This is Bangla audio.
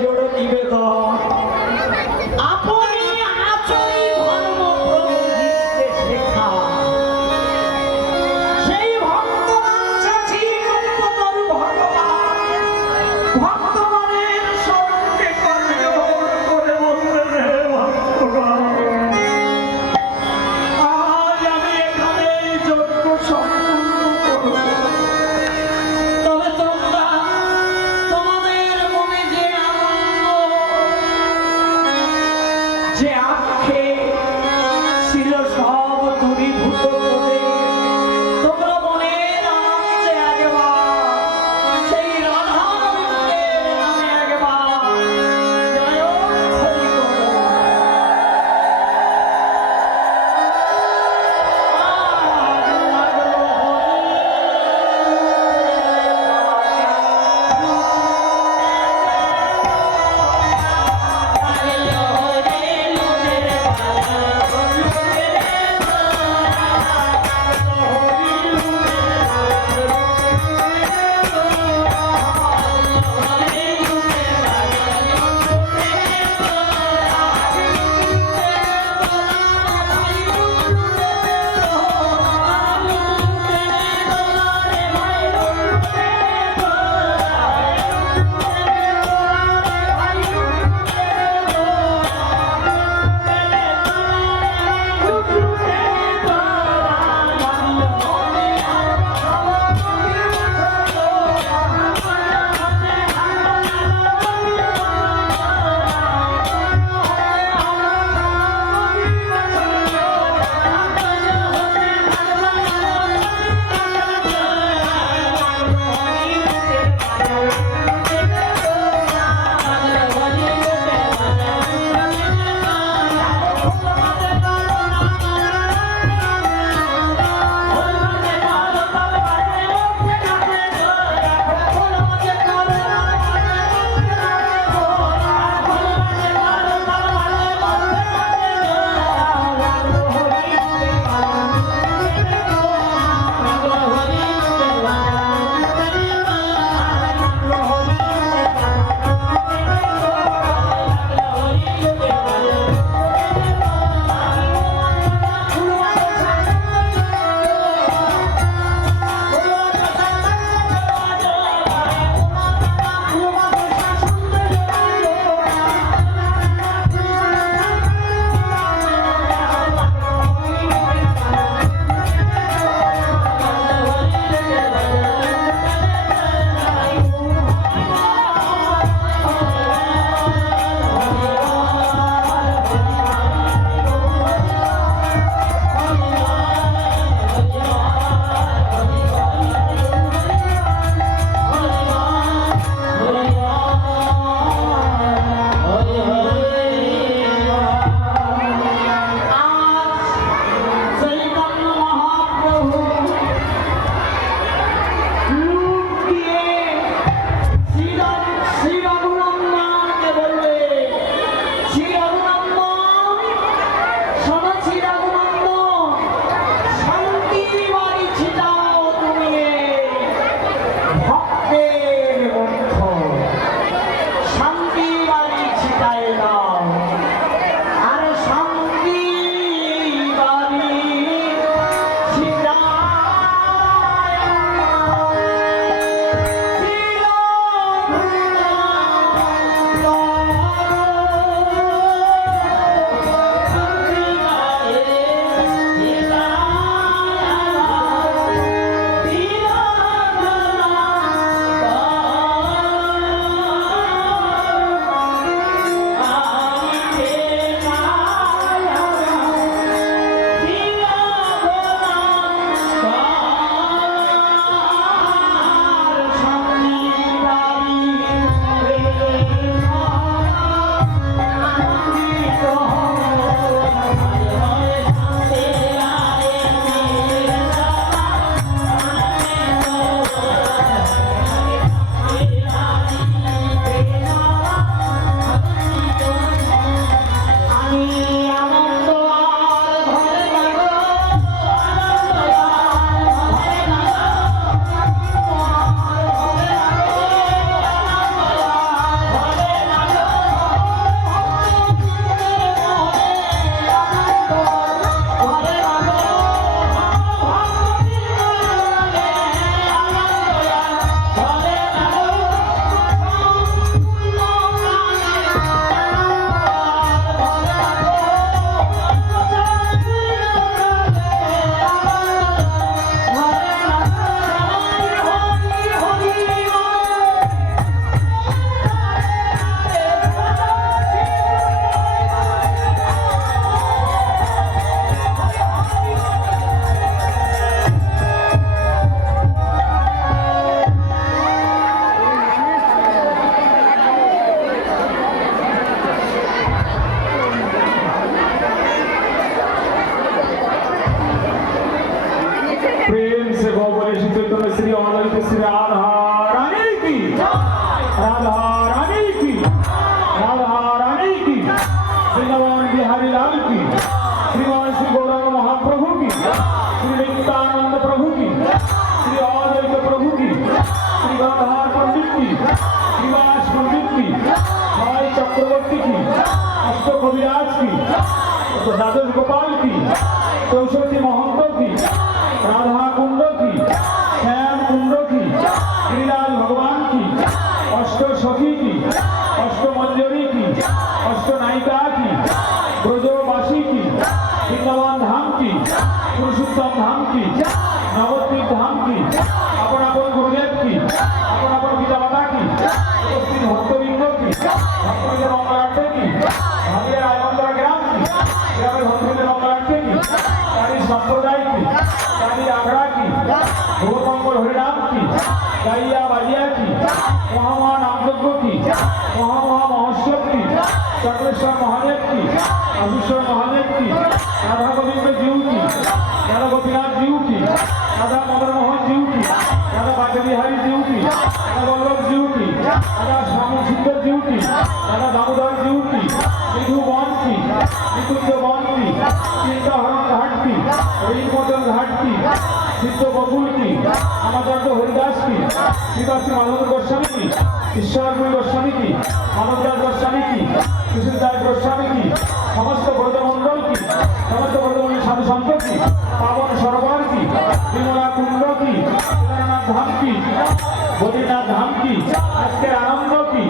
জোড় নিবেদন আপনি আচরি ধর্ম প্রভুকে শেখা সেই ভক্তবান চাচি কল্পতরু ভগবান ভক্তগণের স্মরণকে কর্যবর করে বললেন হে ভক্তগণ আজ আমি এখানে এই যজ্ঞ সম্পূর্ণ করব তবে তোমরা তোমাদের মনে যে আনন্দ যে আক্ষে ছিল সব দূরীভূত করে তোমরা মনের আনন্দে একবার সেই রাধারমণের নামে একবার জয়ধ্বনি করো। আজ লাগলো হরি গঙ্গাধর পণ্ডিত কি, শ্রীবাস পণ্ডিত কি, ছয় চক্রবর্তী কি, অষ্ট কবিরাজ কি, দ্বাদশ গোপাল কি, 64 মহন্ত কি, রাধা কুণ্ড কি, শ্যাম কুণ্ড কি, গিরিলাল ভগবান কি, অষ্ট সখী কি, অষ্ট মঞ্জরী কি, অষ্ট নায়িকা কি, ব্রজবাসী কি, বৃন্দাবন ধাম কি, পুরুষোত্তম ধাম কি, নবদ্বীপ ধাম কি, আপন আপন গুরুদেব কি, আপন আপন পিতা মাতা কি, উপস্থিত ভক্তবৃন্দ কি, ভক্তদের মঙ্গলার্থে কি, ভাবিয়ার আয়ন্তরা গ্রাম কি, গ্রামের ভক্তদের মঙ্গলার্থে কি, তারই সম্প্রদায় কি, তারই আখড়া কি, ভগবঙ্গল হরিনাম কি, গাইয়া বাজিয়া কি, মহামহা নামযজ্ঞ কি, মহামহা মহোৎসব কি, চক্রেশ্বর মহাদেব কি, অধীশ্বর মহাদেব কি, রাধা গোবিন্দ জিউ কি, রাধা গোপীনাথ জিউ কি, রাধা মদন মোহন জিউ কি, রাধা বাদ্যবিহারী জিউ কি, রাধা বল্লভ জিউ কি, রাধা শ্যাম সুন্দর জিউ কি, রাধা দামোদর জিউ কি, বিধু বন কি, নিকুঞ্জ বন কি, চিন্তাহরণ ঘাট কি, রেলপটল ঘাট কি, সিদ্ধ বকুল কি, আমাচন্দ্র হরিদাস কি, শ্রীবাসী মাধব গোস্বামী কি, ঈশ্বরপুরী গোস্বামী কি, মানবদাস গোস্বামী কি, সুশীলদাস গোস্বামী কি, সমস্ত ব্রজমণ্ডল কি, সমস্ত ব্রজমণ্ডল সাধু সন্ত কি, পাবন সরোবর কি, বিমলা কুণ্ড কি, কেদারনাথ ধাম কি, বদ্রীনাথ ধাম কি, আজকের আনন্দ কি,